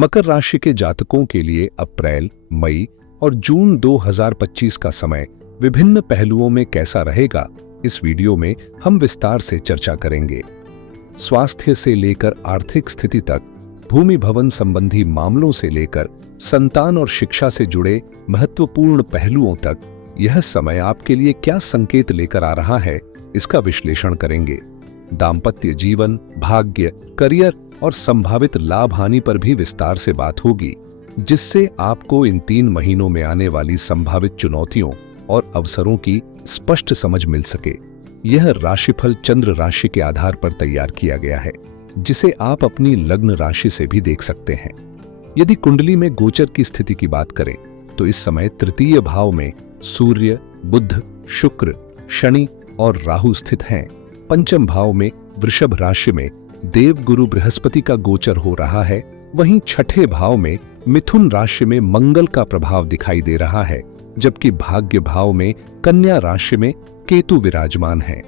मकर राशि के जातकों के लिए अप्रैल, मई और जून 2025 का समय विभिन्न पहलुओं में कैसा रहेगा, इस वीडियो में हम विस्तार से चर्चा करेंगे। स्वास्थ्य से लेकर आर्थिक स्थिति तक, भूमि भवन संबंधी मामलों से लेकर संतान और शिक्षा से जुड़े महत्वपूर्ण पहलुओं तक यह समय आपके लिए क्या संकेत लेकर आ रहा है, इसका विश्लेषण करेंगे। दाम्पत्य जीवन, भाग्य, करियर और संभावित लाभ हानि पर भी विस्तार से बात होगी, जिससे आपको इन 3 महीनों में आने वाली संभावित चुनौतियों और अवसरों की स्पष्ट समझ मिल सके। यह राशिफल चंद्र राशि के आधार पर तैयार किया गया है, जिसे आप अपनी लग्न राशि से भी देख सकते हैं। यदि कुंडली में गोचर की स्थिति की बात करें तो इस समय तृतीय भाव में सूर्य, बुध, शुक्र, शनि और राहु स्थित हैं। पंचम भाव में वृषभ राशि में देवगुरु बृहस्पति का गोचर हो रहा है। वहीं छठे भाव में मिथुन राशि में मंगल का प्रभाव दिखाई दे रहा है, जबकि भाग्य भाव में कन्या राशि में केतु विराजमान है।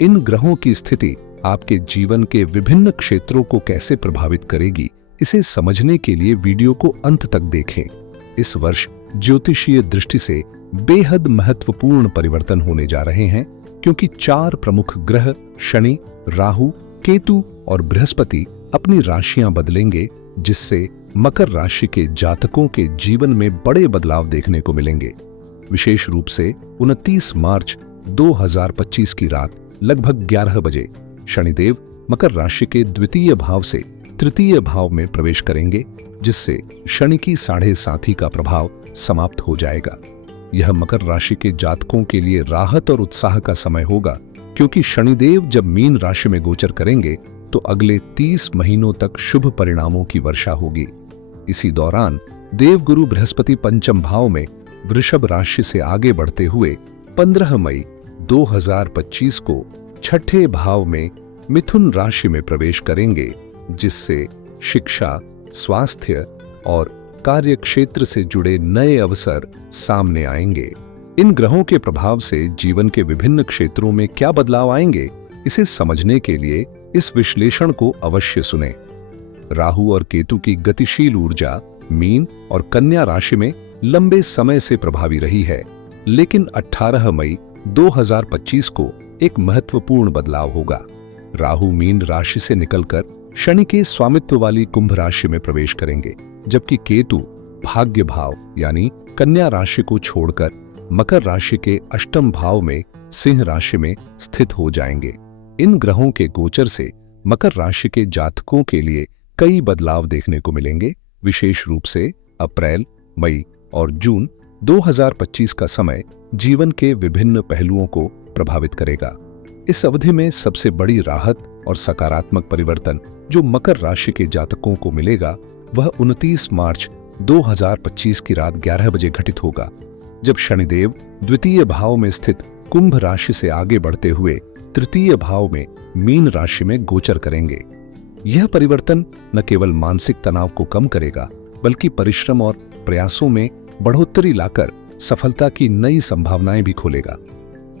इन ग्रहों की स्थिति आपके जीवन के विभिन्न क्षेत्रों को कैसे प्रभावित करेगी, इसे समझने के लिए वीडियो को अंत तक देखें। इस वर्ष ज्योतिषीय दृष्टि से बेहद महत्वपूर्ण परिवर्तन होने जा रहे हैं, क्योंकि 4 प्रमुख ग्रह शनि, राहु, केतु और बृहस्पति अपनी राशियां बदलेंगे, जिससे मकर राशि के जातकों के जीवन में बड़े बदलाव देखने को मिलेंगे। विशेष रूप से 29 मार्च 2025 की रात लगभग 11 बजे शनिदेव मकर राशि के द्वितीय भाव से तृतीय भाव में प्रवेश करेंगे, जिससे शनि की 7.5 का प्रभाव समाप्त हो जाएगा। यह मकर राशि के जातकों के लिए राहत और उत्साह का समय होगा, क्योंकि शनिदेव जब मीन राशि में गोचर करेंगे तो अगले 30 महीनों तक शुभ परिणामों की वर्षा होगी। इसी दौरान देवगुरु बृहस्पति पंचम भाव में वृषभ राशि से आगे बढ़ते हुए 15 मई 2025 को छठे भाव में मिथुन राशि में प्रवेश करेंगे, जिससे शिक्षा, स्वास्थ्य और कार्य क्षेत्र से जुड़े नए अवसर सामने आएंगे। इन ग्रहों के प्रभाव से जीवन के विभिन्न क्षेत्रों में क्या बदलाव आएंगे, इसे समझने के लिए इस विश्लेषण को अवश्य सुनें। राहु और केतु की गतिशील ऊर्जा मीन और कन्या राशि में लंबे समय से प्रभावी रही है, लेकिन 18 मई 2025 को एक महत्वपूर्ण बदलाव होगा। राहु मीन राशि से निकलकर शनि के स्वामित्व वाली कुंभ राशि में प्रवेश करेंगे, जबकि केतु भाग्य भाव यानी कन्या राशि को छोड़कर मकर राशि के अष्टम भाव में सिंह राशि में स्थित हो जाएंगे। इन ग्रहों के गोचर से मकर राशि के जातकों के लिए कई बदलाव देखने को मिलेंगे। विशेष रूप से अप्रैल, मई और जून 2025 का समय जीवन के विभिन्न पहलुओं को प्रभावित करेगा। इस अवधि में सबसे बड़ी राहत और सकारात्मक परिवर्तन जो मकर राशि के जातकों को मिलेगा, वह 29 मार्च 2025 की रात 11 बजे घटित होगा, जब शनिदेव द्वितीय भाव में स्थित कुंभ राशि से आगे बढ़ते हुए तृतीय भाव में मीन राशि में गोचर करेंगे। यह परिवर्तन न केवल मानसिक तनाव को कम करेगा, बल्कि परिश्रम और प्रयासों में बढ़ोतरी लाकर सफलता की नई संभावनाएं भी खोलेगा।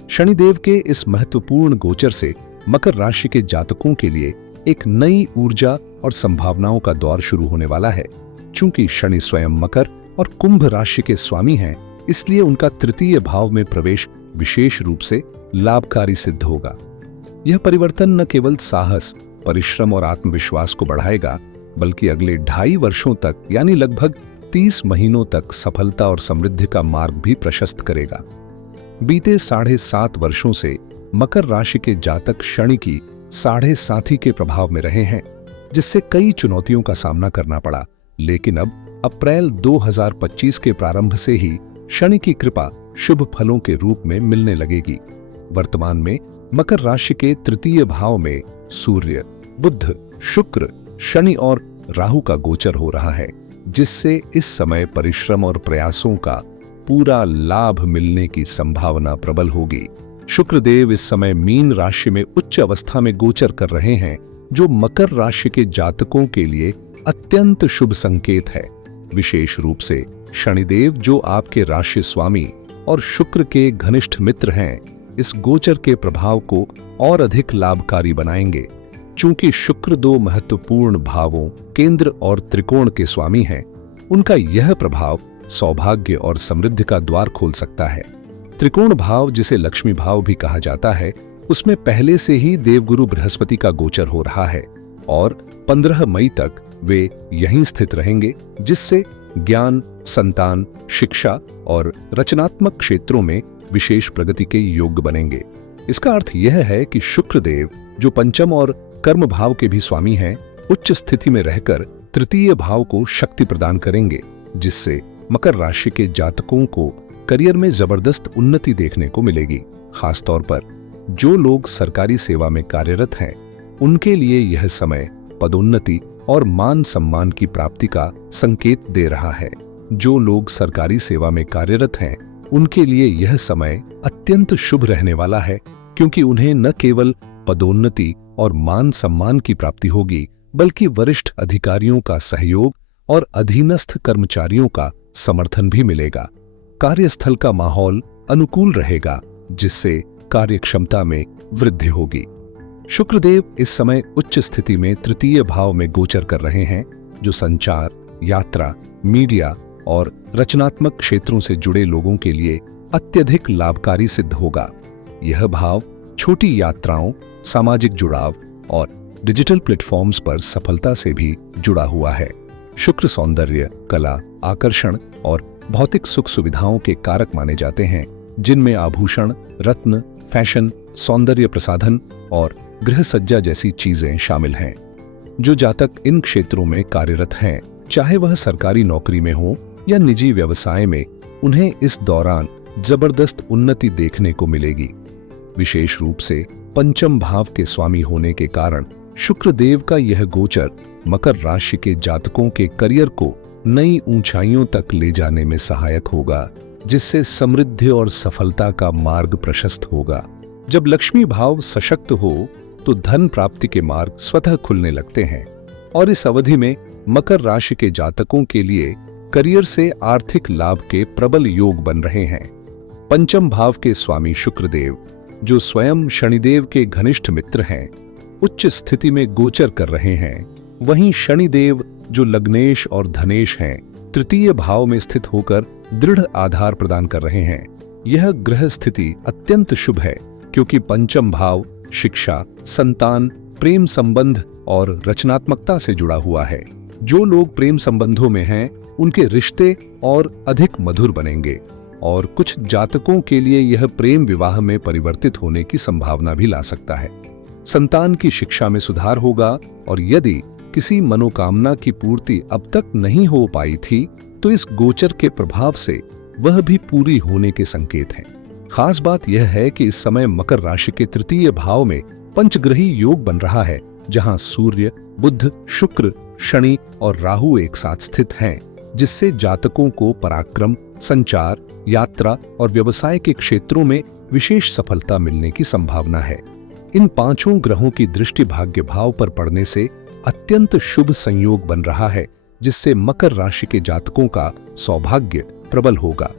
शनिदेव के इस महत्वपूर्ण गोचर से मकर राशि के जातकों के लिए एक नई ऊर्जा और संभावनाओं का दौर शुरू होने वाला है। चूंकि शनि स्वयं मकर और कुंभ राशि के स्वामी हैं, इसलिए उनका तृतीय भाव में प्रवेश विशेष रूप से लाभकारी सिद्ध होगा। यह परिवर्तन न केवल साहस, परिश्रम और आत्मविश्वास को बढ़ाएगा, बल्कि अगले 2.5 वर्षों तक यानी लगभग 30 महीनों तक सफलता और समृद्धि का मार्ग भी प्रशस्त करेगा। बीते 7.5 वर्षों से मकर राशि के जातक शनि की 7.5 के प्रभाव में रहे हैं, जिससे कई चुनौतियों का सामना करना पड़ा। लेकिन अब अप्रैल 2025 के प्रारंभ से ही शनि की कृपा शुभ फलों के रूप में मिलने लगेगी। वर्तमान में मकर राशि के तृतीय भाव में सूर्य, बुध, शुक्र, शनि और राहु का गोचर हो रहा है, जिससे इस समय परिश्रम और प्रयासों का पूरा लाभ मिलने की संभावना प्रबल होगी। शुक्रदेव इस समय मीन राशि में उच्च अवस्था में गोचर कर रहे हैं, जो मकर राशि के जातकों के लिए अत्यंत शुभ संकेत है। विशेष रूप से शनिदेव, जो आपके राशि स्वामी और शुक्र के घनिष्ठ मित्र हैं, इस गोचर के प्रभाव को और अधिक लाभकारी बनाएंगे। चूंकि शुक्र दो महत्वपूर्ण भावों केंद्र और त्रिकोण के स्वामी हैं, उनका यह प्रभाव सौभाग्य और समृद्धि का द्वार खोल सकता है। त्रिकोण भाव, जिसे लक्ष्मी भाव भी कहा जाता है, उसमें पहले से ही देवगुरु बृहस्पति का गोचर हो रहा है और 15 मई तक वे यहीं स्थित रहेंगे, जिससे ज्ञान, संतान, शिक्षा और रचनात्मक क्षेत्रों में विशेष प्रगति के योग्य बनेंगे। इसका अर्थ यह है कि शुक्रदेव, जो पंचम और कर्म भाव के भी स्वामी हैं, उच्च स्थिति में रहकर तृतीय भाव को शक्ति प्रदान करेंगे, जिससे मकर राशि के जातकों को करियर में जबरदस्त उन्नति देखने को मिलेगी। खासतौर पर जो लोग सरकारी सेवा में कार्यरत हैं, उनके लिए यह समय पदोन्नति और मान सम्मान की प्राप्ति का संकेत दे रहा है। जो लोग सरकारी सेवा में कार्यरत हैं, उनके लिए यह समय अत्यंत शुभ रहने वाला है, क्योंकि उन्हें न केवल पदोन्नति और मान सम्मान की प्राप्ति होगी, बल्कि वरिष्ठ अधिकारियों का सहयोग और अधीनस्थ कर्मचारियों का समर्थन भी मिलेगा। कार्यस्थल का माहौल अनुकूल रहेगा, जिससे कार्यक्षमता में वृद्धि होगी। शुक्रदेव इस समय उच्च स्थिति में तृतीय भाव में गोचर कर रहे हैं, जो संचार, यात्रा, मीडिया और रचनात्मक क्षेत्रों से जुड़े लोगों के लिए अत्यधिक लाभकारी सिद्ध होगा। यह भाव छोटी यात्राओं, सामाजिक जुड़ाव और डिजिटल प्लेटफॉर्म्स पर सफलता से भी जुड़ा हुआ है। शुक्र सौंदर्य, कला, आकर्षण और भौतिक सुख सुविधाओं के कारक माने जाते हैं, जिनमें आभूषण, रत्न, फैशन, सौंदर्य प्रसाधन और गृह सज्जा जैसी चीजें शामिल हैं। जो जातक इन क्षेत्रों में कार्यरत हैं, चाहे वह सरकारी नौकरी में हो या निजी व्यवसाय में, उन्हें इस दौरान जबरदस्त उन्नति देखने को मिलेगी। विशेष रूप से पंचम भाव के स्वामी होने के कारण शुक्रदेव का यह गोचर मकर राशि के जातकों के करियर को नई ऊंचाइयों तक ले जाने में सहायक होगा, जिससे समृद्धि और सफलता का मार्ग प्रशस्त होगा। जब लक्ष्मी भाव सशक्त हो तो धन प्राप्ति के मार्ग स्वतः खुलने लगते हैं और इस अवधि में मकर राशि के जातकों के लिए करियर से आर्थिक लाभ के प्रबल योग बन रहे हैं। पंचम भाव के स्वामी शुक्रदेव, जो स्वयं शनिदेव के घनिष्ठ मित्र हैं, उच्च स्थिति में गोचर कर रहे हैं। वहीं शनिदेव, जो लग्नेश और धनेश हैं, तृतीय भाव में स्थित होकर दृढ़ आधार प्रदान कर रहे हैं। यह ग्रह स्थिति अत्यंत शुभ है, क्योंकि पंचम भाव शिक्षा, संतान, प्रेम संबंध और रचनात्मकता से जुड़ा हुआ है। जो लोग प्रेम संबंधों में हैं, उनके रिश्ते और अधिक मधुर बनेंगे और कुछ जातकों के लिए यह प्रेम विवाह में परिवर्तित होने की संभावना भी ला सकता है। संतान की शिक्षा में सुधार होगा और यदि किसी मनोकामना की पूर्ति अब तक नहीं हो पाई थी, तो इस गोचर के प्रभाव से वह भी पूरी होने के संकेत हैं। खास बात यह है कि इस समय मकर राशि के तृतीय भाव में पंचग्रही योग बन रहा है, जहां सूर्य, बुध, शुक्र, शनि और राहु एक साथ स्थित हैं, जिससे जातकों को पराक्रम, संचार, यात्रा और व्यवसाय के क्षेत्रों में विशेष सफलता मिलने की संभावना है। इन पांचों ग्रहों की दृष्टि भाग्य भाव पर पड़ने से अत्यंत शुभ संयोग बन रहा है, जिससे मकर राशि के जातकों का सौभाग्य प्रबल होगा।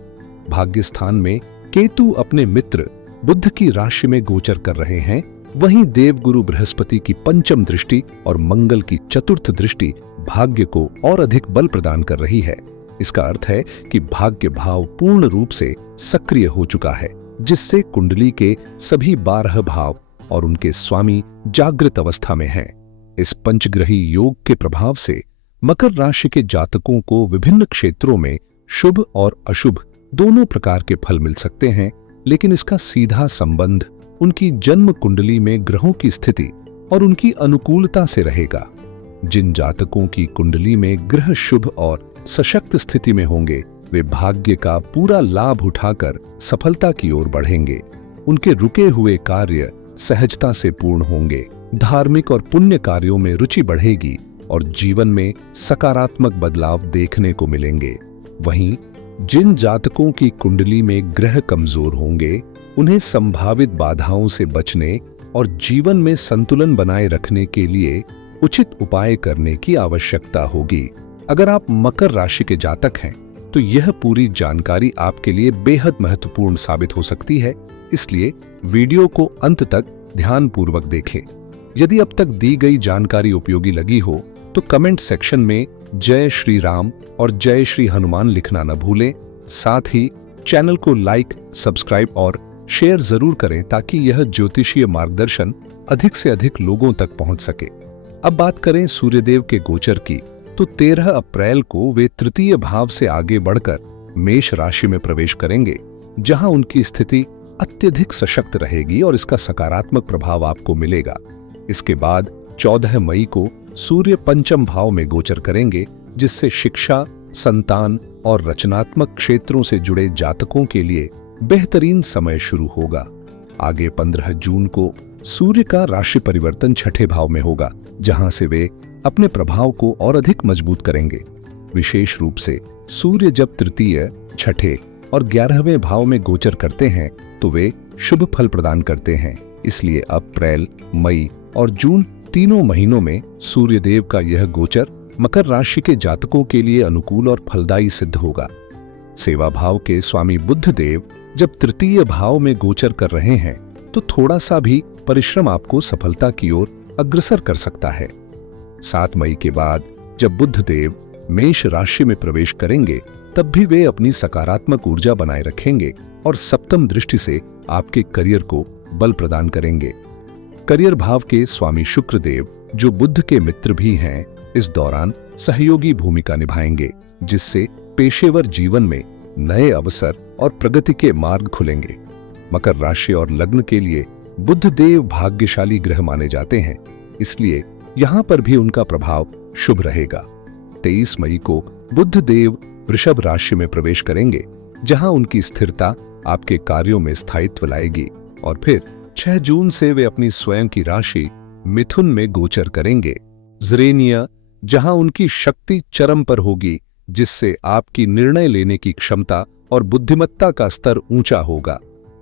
भाग्य स्थान में केतु अपने मित्र बुध की राशि में गोचर कर रहे हैं, वहीं देवगुरु बृहस्पति की पंचम दृष्टि और मंगल की चतुर्थ दृष्टि भाग्य को और अधिक बल प्रदान कर रही है। इसका अर्थ है कि भाग्य भाव पूर्ण रूप से सक्रिय हो चुका है, जिससे कुंडली के सभी 12 भाव और उनके स्वामी जागृत अवस्था में हैं। इस पंचग्रही योग के प्रभाव से मकर राशि के जातकों को विभिन्न क्षेत्रों में शुभ और अशुभ दोनों प्रकार के फल मिल सकते हैं, लेकिन इसका सीधा संबंध उनकी जन्म कुंडली में ग्रहों की स्थिति और उनकी अनुकूलता से रहेगा। जिन जातकों की कुंडली में ग्रह शुभ और सशक्त स्थिति में होंगे, वे भाग्य का पूरा लाभ उठाकर सफलता की ओर बढ़ेंगे। उनके रुके हुए कार्य सहजता से पूर्ण होंगे, धार्मिक और पुण्य कार्यों में रुचि बढ़ेगी और जीवन में सकारात्मक बदलाव देखने को मिलेंगे। वहीं जिन जातकों की कुंडली में ग्रह कमजोर होंगे, उन्हें संभावित बाधाओं से बचने और जीवन में संतुलन बनाए रखने के लिए उचित उपाय करने की आवश्यकता होगी। अगर आप मकर राशि के जातक हैं, तो यह पूरी जानकारी आपके लिए बेहद महत्वपूर्ण साबित हो सकती है, इसलिए वीडियो को अंत तक ध्यानपूर्वक देखें। यदि अब तक दी गई जानकारी उपयोगी लगी हो तो कमेंट सेक्शन में जय श्री राम और जय श्री हनुमान लिखना न भूलें। साथ ही चैनल को लाइक, सब्सक्राइब और शेयर जरूर करें ताकि यह ज्योतिषीय मार्गदर्शन अधिक से अधिक लोगों तक पहुंच सके। अब बात करें सूर्यदेव के गोचर की, तो 13 अप्रैल को वे तृतीय भाव से आगे बढ़कर मेष राशि में प्रवेश करेंगे, जहां उनकी स्थिति अत्यधिक सशक्त रहेगी और इसका सकारात्मक प्रभाव आपको मिलेगा। इसके बाद 14 मई को सूर्य पंचम भाव में गोचर करेंगे, जिससे शिक्षा, संतान और रचनात्मक क्षेत्रों से जुड़े जातकों के लिए बेहतरीन समय शुरू होगा। आगे 15 जून को सूर्य का राशि परिवर्तन छठे भाव में होगा, जहां से वे अपने प्रभाव को और अधिक मजबूत करेंगे। विशेष रूप से सूर्य जब तृतीय, छठे और 11वें भाव में गोचर करते हैं तो वे शुभ फल प्रदान करते हैं। इसलिए अप्रैल, मई और जून तीनों महीनों में सूर्यदेव का यह गोचर मकर राशि के जातकों के लिए अनुकूल और फलदायी सिद्ध होगा। सेवा भाव के स्वामी बुध देव जब तृतीय भाव में गोचर कर रहे हैं तो थोड़ा सा भी परिश्रम आपको सफलता की ओर अग्रसर कर सकता है। 7 मई के बाद जब बुध देव मेष राशि में प्रवेश करेंगे तब भी वे अपनी सकारात्मक ऊर्जा बनाए रखेंगे और सप्तम दृष्टि से आपके करियर को बल प्रदान करेंगे। करियर भाव के स्वामी शुक्र देव, जो बुध के मित्र भी हैं, इस दौरान सहयोगी भूमिका निभाएंगे, जिससे पेशेवर जीवन में नए अवसर और प्रगति के मार्ग खुलेंगे। मकर राशि और लग्न के लिए बुध देव भाग्यशाली ग्रह माने जाते हैं, इसलिए यहां पर भी उनका प्रभाव शुभ रहेगा। 23 मई को बुध देव वृषभ राशि में प्रवेश करेंगे, जहां उनकी स्थिरता आपके कार्यों में स्थायित्व लाएगी और फिर 6 जून से वे अपनी स्वयं की राशि मिथुन में गोचर करेंगे, ज़रेनिया, जहां उनकी शक्ति चरम पर होगी, जिससे आपकी निर्णय लेने की क्षमता और बुद्धिमत्ता का स्तर ऊंचा होगा।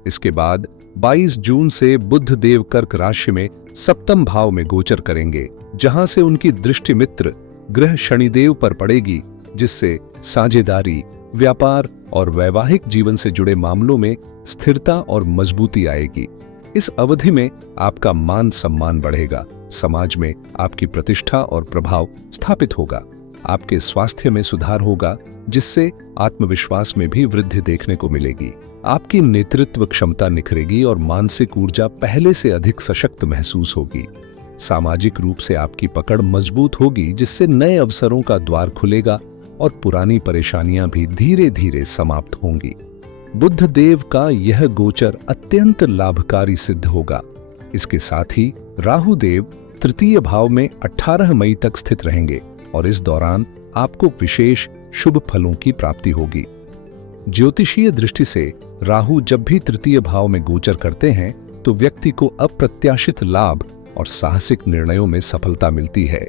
इसके बाद 22 जून से बुध देव कर्क राशि में सप्तम भाव में गोचर करेंगे, जहां से उनकी दृष्टि मित्र ग्रह शनिदेव पर पड़ेगी, जिससे साझेदारी, व्यापार और वैवाहिक जीवन से जुड़े मामलों में स्थिरता और मजबूती आएगी। इस अवधि में आपका मान सम्मान बढ़ेगा, समाज में आपकी प्रतिष्ठा और प्रभाव स्थापित होगा, आपके स्वास्थ्य में सुधार होगा, जिससे आत्मविश्वास में भी वृद्धि देखने को मिलेगी। आपकी नेतृत्व क्षमता निखरेगी और मानसिक ऊर्जा पहले से अधिक सशक्त महसूस होगी। सामाजिक रूप से आपकी पकड़ मजबूत होगी, जिससे नए अवसरों का द्वार खुलेगा और पुरानी परेशानियां भी धीरे धीरे समाप्त होंगी। बुध देव का यह गोचर अत्यंत लाभकारी सिद्ध होगा। इसके साथ ही राहु देव तृतीय भाव में 18 मई तक स्थित रहेंगे और इस दौरान आपको विशेष शुभ फलों की प्राप्ति होगी। ज्योतिषीय दृष्टि से राहु जब भी तृतीय भाव में गोचर करते हैं तो व्यक्ति को अप्रत्याशित लाभ और साहसिक निर्णयों में सफलता मिलती है।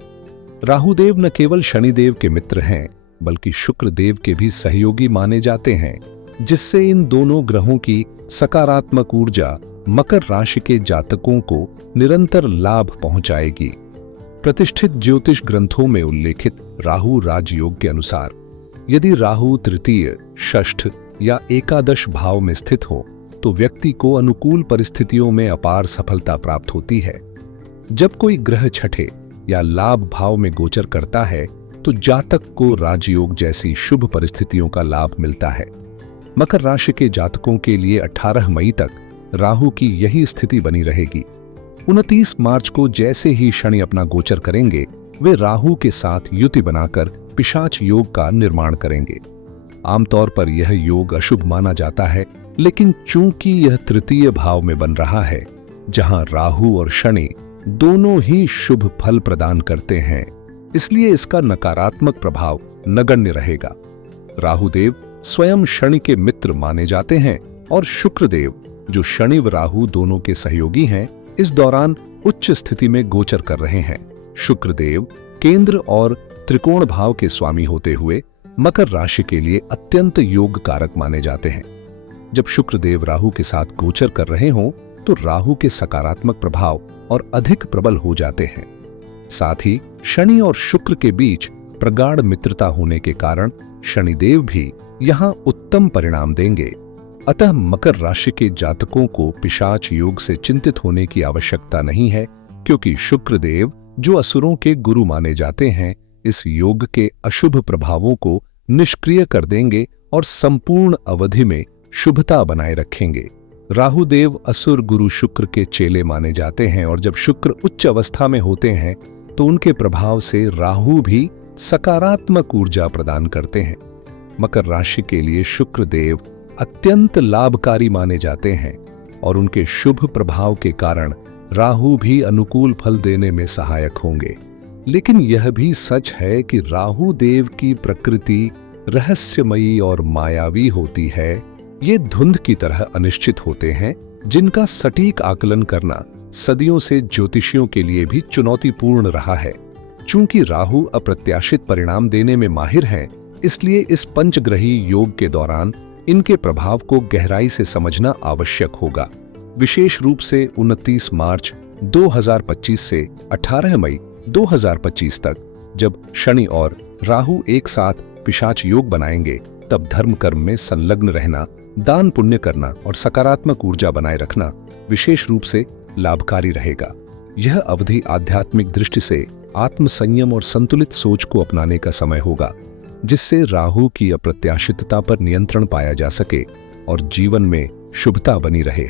राहुदेव न केवल शनिदेव के मित्र हैं, बल्कि शुक्र देव के भी सहयोगी माने जाते हैं, जिससे इन दोनों ग्रहों की सकारात्मक ऊर्जा मकर राशि के जातकों को निरंतर लाभ पहुंचाएगी। प्रतिष्ठित ज्योतिष ग्रंथों में उल्लेखित राहु राजयोग के अनुसार यदि राहु तृतीय, षष्ठ या एकादश भाव में स्थित हो तो व्यक्ति को अनुकूल परिस्थितियों में अपार सफलता प्राप्त होती है। जब कोई ग्रह छठे या लाभ भाव में गोचर करता है तो जातक को राजयोग जैसी शुभ परिस्थितियों का लाभ मिलता है। मकर राशि के जातकों के लिए 18 मई तक राहु की यही स्थिति बनी रहेगी। 29 मार्च को जैसे ही शनि अपना गोचर करेंगे, वे राहु के साथ युति बनाकर पिशाच योग का निर्माण करेंगे। आमतौर पर यह योग अशुभ माना जाता है, लेकिन चूंकि यह तृतीय भाव में बन रहा है, जहां राहु और शनि दोनों ही शुभ फल प्रदान करते हैं, इसलिए इसका नकारात्मक प्रभाव नगण्य रहेगा। राहुदेव स्वयं शनि के मित्र माने जाते हैं और शुक्रदेव, जो शनि व राहु दोनों के सहयोगी हैं, इस दौरान उच्च स्थिति में गोचर कर रहे हैं। शुक्रदेव केंद्र और त्रिकोण भाव के स्वामी होते हुए मकर राशि के लिए अत्यंत योग कारक माने जाते हैं। जब शुक्रदेव राहु के साथ गोचर कर रहे हों तो राहु के सकारात्मक प्रभाव और अधिक प्रबल हो जाते हैं। साथ ही शनि और शुक्र के बीच प्रगाढ़ मित्रता होने के कारण शनिदेव भी यहां उत्तम परिणाम देंगे। अतः मकर राशि के जातकों को पिशाच योग से चिंतित होने की आवश्यकता नहीं है, क्योंकि शुक्र देव जो असुरों के गुरु माने जाते हैं, इस योग के अशुभ प्रभावों को निष्क्रिय कर देंगे और संपूर्ण अवधि में शुभता बनाए रखेंगे। राहु देव असुर गुरु शुक्र के चेले माने जाते हैं और जब शुक्र उच्च अवस्था में होते हैं तो उनके प्रभाव से राहु भी सकारात्मक ऊर्जा प्रदान करते हैं। मकर राशि के लिए शुक्र देव अत्यंत लाभकारी माने जाते हैं और उनके शुभ प्रभाव के कारण राहु भी अनुकूल फल देने में सहायक होंगे। लेकिन यह भी सच है कि राहु देव की प्रकृति रहस्यमयी और मायावी होती है। ये धुंध की तरह अनिश्चित होते हैं, जिनका सटीक आकलन करना सदियों से ज्योतिषियों के लिए भी चुनौतीपूर्ण रहा है। चूंकि राहु अप्रत्याशित परिणाम देने में माहिर हैं, इसलिए इस पंचग्रही योग के दौरान इनके प्रभाव को गहराई से समझना आवश्यक होगा। विशेष रूप से 29 मार्च 2025 से 18 मई 2025 तक, जब शनि और राहु एक साथ पिशाच योग बनाएंगे, तब धर्म कर्म में संलग्न रहना, दान पुण्य करना और सकारात्मक ऊर्जा बनाए रखना विशेष रूप से लाभकारी रहेगा। यह अवधि आध्यात्मिक दृष्टि से आत्म संयम और संतुलित सोच को अपनाने का समय होगा, जिससे राहु की अप्रत्याशितता पर नियंत्रण पाया जा सके और जीवन में शुभता बनी रहे।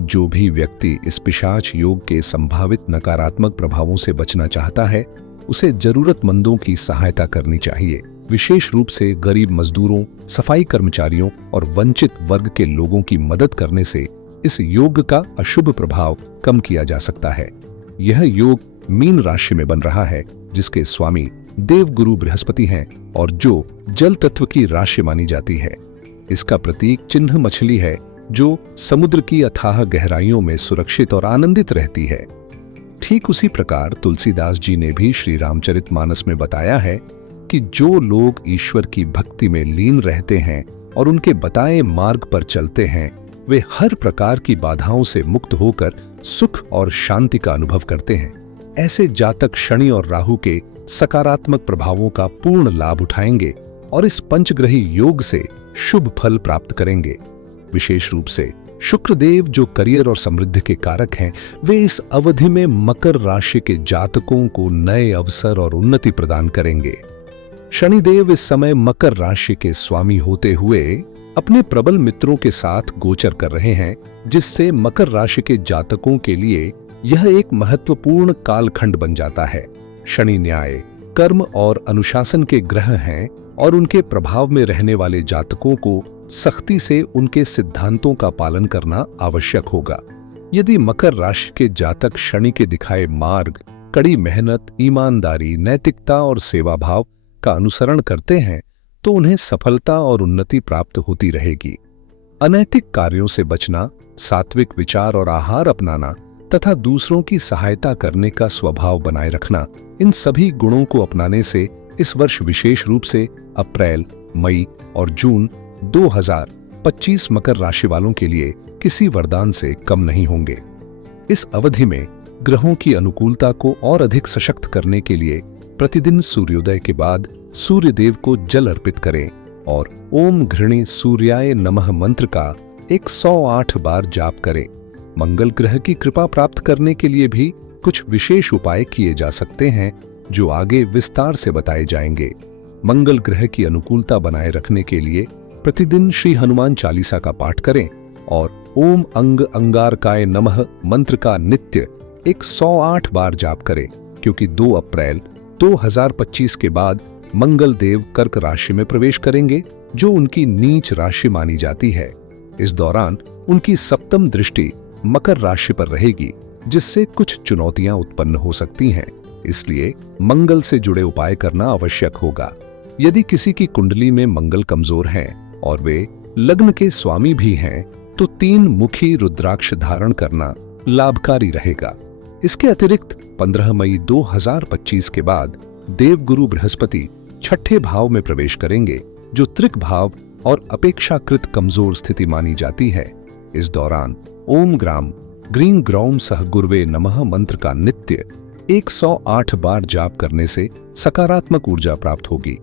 जो भी व्यक्ति इस पिशाच योग के संभावित नकारात्मक प्रभावों से बचना चाहता है, उसे जरूरतमंदों की सहायता करनी चाहिए। विशेष रूप से गरीब मजदूरों, सफाई कर्मचारियों और वंचित वर्ग के लोगों की मदद करने से इस योग का अशुभ प्रभाव कम किया जा सकता है। यह योग मीन राशि में बन रहा है, जिसके स्वामी देवगुरु बृहस्पति हैं और जो जल तत्व की राशि मानी जाती है। इसका प्रतीक चिन्ह मछली है, जो समुद्र की अथाह गहराइयों में सुरक्षित और आनंदित रहती है। ठीक उसी प्रकार तुलसीदास जी ने भी श्री रामचरितमानस में बताया है कि जो लोग ईश्वर की भक्ति में लीन रहते हैं और उनके बताए मार्ग पर चलते हैं, वे हर प्रकार की बाधाओं से मुक्त होकर सुख और शांति का अनुभव करते हैं। ऐसे जातक शनि और राहु के सकारात्मक प्रभावों का पूर्ण लाभ उठाएंगे और इस पंचग्रही योग से शुभ फल प्राप्त करेंगे। विशेष रूप से शुक्र देव जो करियर और समृद्धि के कारक हैं, वे इस अवधि में मकर राशि के जातकों को नए अवसर और उन्नति प्रदान करेंगे। शनिदेव इस समय मकर राशि के स्वामी होते हुए अपने प्रबल मित्रों के साथ गोचर कर रहे हैं, जिससे मकर राशि के जातकों के लिए यह एक महत्वपूर्ण कालखंड बन जाता है। शनि न्याय, कर्म और अनुशासन के ग्रह हैं और उनके प्रभाव में रहने वाले जातकों को सख्ती से उनके सिद्धांतों का पालन करना आवश्यक होगा। यदि मकर राशि के जातक शनि के दिखाए मार्ग, कड़ी मेहनत, ईमानदारी, नैतिकता और सेवा भाव का अनुसरण करते हैं, तो उन्हें सफलता और उन्नति प्राप्त होती रहेगी। अनैतिक कार्यों से बचना, सात्विक विचार और आहार अपनाना तथा दूसरों की सहायता करने का स्वभाव बनाए रखना, इन सभी गुणों को अपनाने से इस वर्ष विशेष रूप से अप्रैल, मई और जून 2025 मकर राशि वालों के लिए किसी वरदान से कम नहीं होंगे। इस अवधि में ग्रहों की अनुकूलता को और अधिक सशक्त करने के लिए प्रतिदिन सूर्योदय के बाद सूर्य देव को जल अर्पित करें और ओम घृणी सूर्याय नमः मंत्र का 108 बार जाप करें। मंगल ग्रह की कृपा प्राप्त करने के लिए भी कुछ विशेष उपाय किए जा सकते हैं, जो आगे विस्तार से बताए जाएंगे। मंगल ग्रह की अनुकूलता बनाए रखने के लिए प्रतिदिन श्री हनुमान चालीसा का पाठ करें और ओम अंग अंगारकाय नमः मंत्र का नित्य 108 बार जाप करें, क्योंकि 2 अप्रैल 2025 के बाद मंगल देव कर्क राशि में प्रवेश करेंगे, जो उनकी नीच राशि मानी जाती है। इस दौरान उनकी सप्तम दृष्टि मकर राशि पर रहेगी, जिससे कुछ चुनौतियां उत्पन्न हो सकती हैं। इसलिए मंगल से जुड़े उपाय करना आवश्यक होगा। यदि किसी की कुंडली में मंगल कमजोर है और वे लग्न के स्वामी भी हैं, तो 3 मुखी रुद्राक्ष धारण करना लाभकारी रहेगा। इसके अतिरिक्त 15 मई 2025 के बाद देवगुरु बृहस्पति 6ठे भाव में प्रवेश करेंगे, जो त्रिक भाव और अपेक्षाकृत कमजोर स्थिति मानी जाती है। इस दौरान ओम ग्राम ग्रीन ग्रौम सह गुरुवे नमः मंत्र का नित्य 108 बार जाप करने से सकारात्मक ऊर्जा प्राप्त होगी।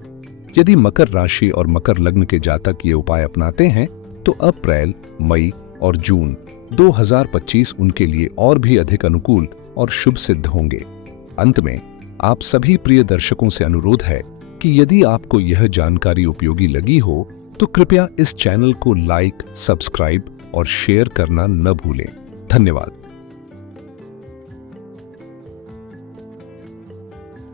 यदि मकर राशि और मकर लग्न के जातक ये उपाय अपनाते हैं, तो अप्रैल, मई और जून 2025 उनके लिए और भी अधिक अनुकूल और शुभ सिद्ध होंगे। अंत में आप सभी प्रिय दर्शकों से अनुरोध है कि यदि आपको यह जानकारी उपयोगी लगी हो तो कृपया इस चैनल को लाइक, सब्सक्राइब और शेयर करना न भूलें। धन्यवाद।